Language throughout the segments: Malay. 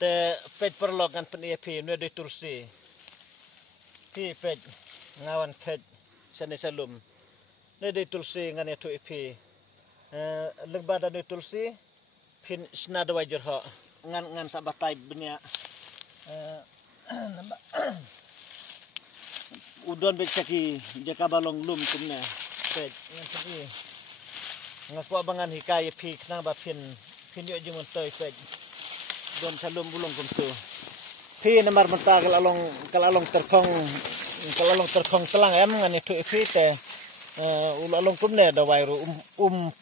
te pej perlogan pen ep no de tursi pi pej ngawan kej sane salum ne de tursi ngane tu ep legbada de tursi pin snada wajer ho ngan sabatai benia udon becaki jaka balong lum kumne pej ngan pi ngaku abangan hikai pi kna ba pin yo jimun toy pej don salum bulong kumtu pi namar menta kalalong terkong telang em ngani tu pi te ulalong kumne da wairu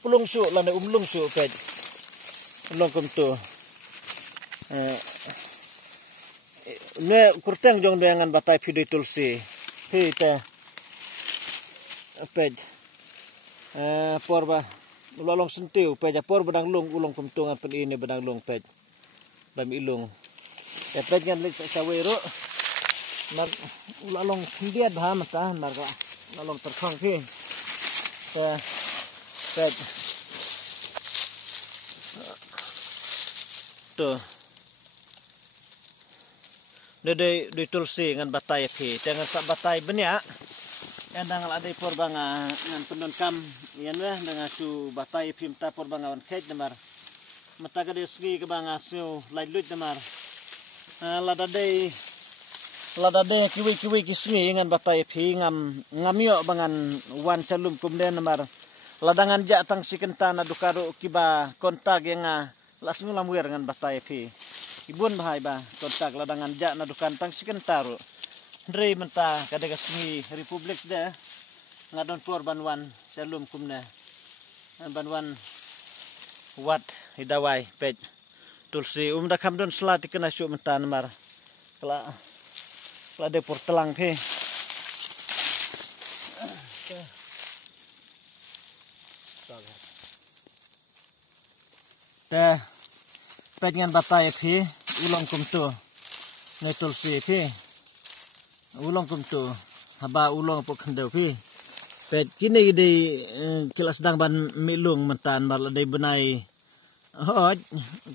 pulung su lane lung su pej long kumtu ne kurteng jong dengan batai pidoi tulsi pi te pej porba ulalong sentiu pej por bedang lung ulong kumtu ngan pen ini bedang lung pej bam ilung ya pej ngan lik saweru mar ulalong dia bah mata mar ka ulalong terkhong pi pej tu de tulsi ngan batai pi dengan sak batai benya endang ada porbanga ngan pendon kam yan weh dengan su batai pi mta porbanga wan kej namar mata ka deski ke banga su lailut namar ladade kiwi kisngi ngan batai pi ngamio bangan wan salum kumden namar ladangan ja tang sikentana dukaro kiba kontak yang lasmu lamwer ngan batai pi ibun bahai ba kontak ladangan ja na dukan tang sikentaro ndrei menta kadega sngi republik de ngadon por banwan salum kumne banwan wat hidawai pej tulsi da kamdon slati kena su menta namar kala de por telang phe te pej ngan batai phi ulong kumtu ne tulsi phi ulong kumtu haba ulong po khandeu phi pej kini de kilas dang ban milung mentan mar de benai hoj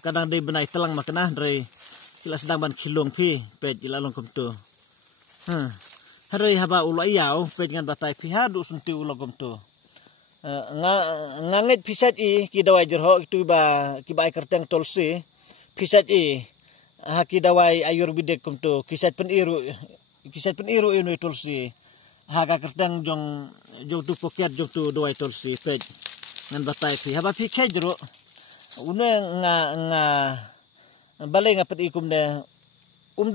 kadang de benai telang makna dre kilas dang ban khilung phi pej ilalong kumtu hari haba ulai yau pej ngan batai phi ha du sunti ulong kumtu nganget pisat i kidawai jerho itu ba kibai kerteng tolsi pisat i haki dawai ayurvedek kumtu kisat peniru inu tolsi haka kerteng jong tu poket jong tu dawai tolsi pej ngan batai phi haba phi kejro une nga balai nga peti kumne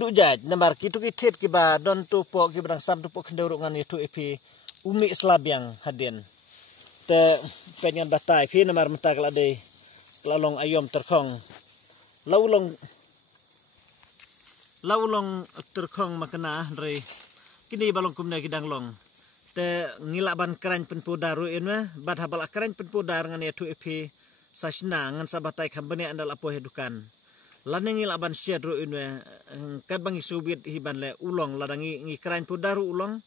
du jaj namar kitu kithet kiba don tu po kibrang sam tu po khendeu ngan itu epi umi slabyang hadin te penyan batai phi namar menta kala de lalong ayom terkhong laulong terkhong makna re kini balong kumne kidang long te ngilaban kran penpodaru inwe bad habal kran penpodar ngan itu epi sasna ngan sabatai kambane andal apo hedukan lane ngilaban syedru inwe kad bangi subit hiban le ulong ladangi ngi kran podaru ulong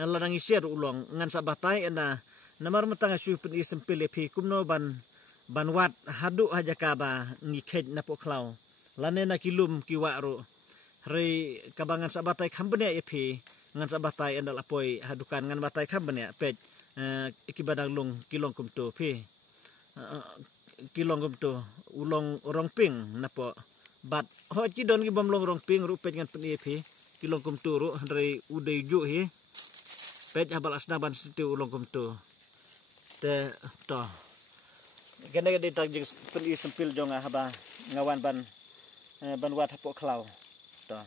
ladangi syedru ulong ngan sabatai ena namar metanga su pen isempil epi kumno ban wat hadu haja kaba ngi kej napo klau lane na kilum kiwaru re kabangan sabatai kambane epi ngan sabatai andal apoi hadukan ngan batai kambane pej ikibadang lung kilong kumtu pi kilong kumtu ulong rongping napo bat ho kidon ki bomlong rongping ru pej ngan pen epi kilong kumtu ru re udai ju hi pej habal asna ban situ ulong kumtu te to gene di tagjing pen isempil jonga haba ngawan ban wat hapo klau to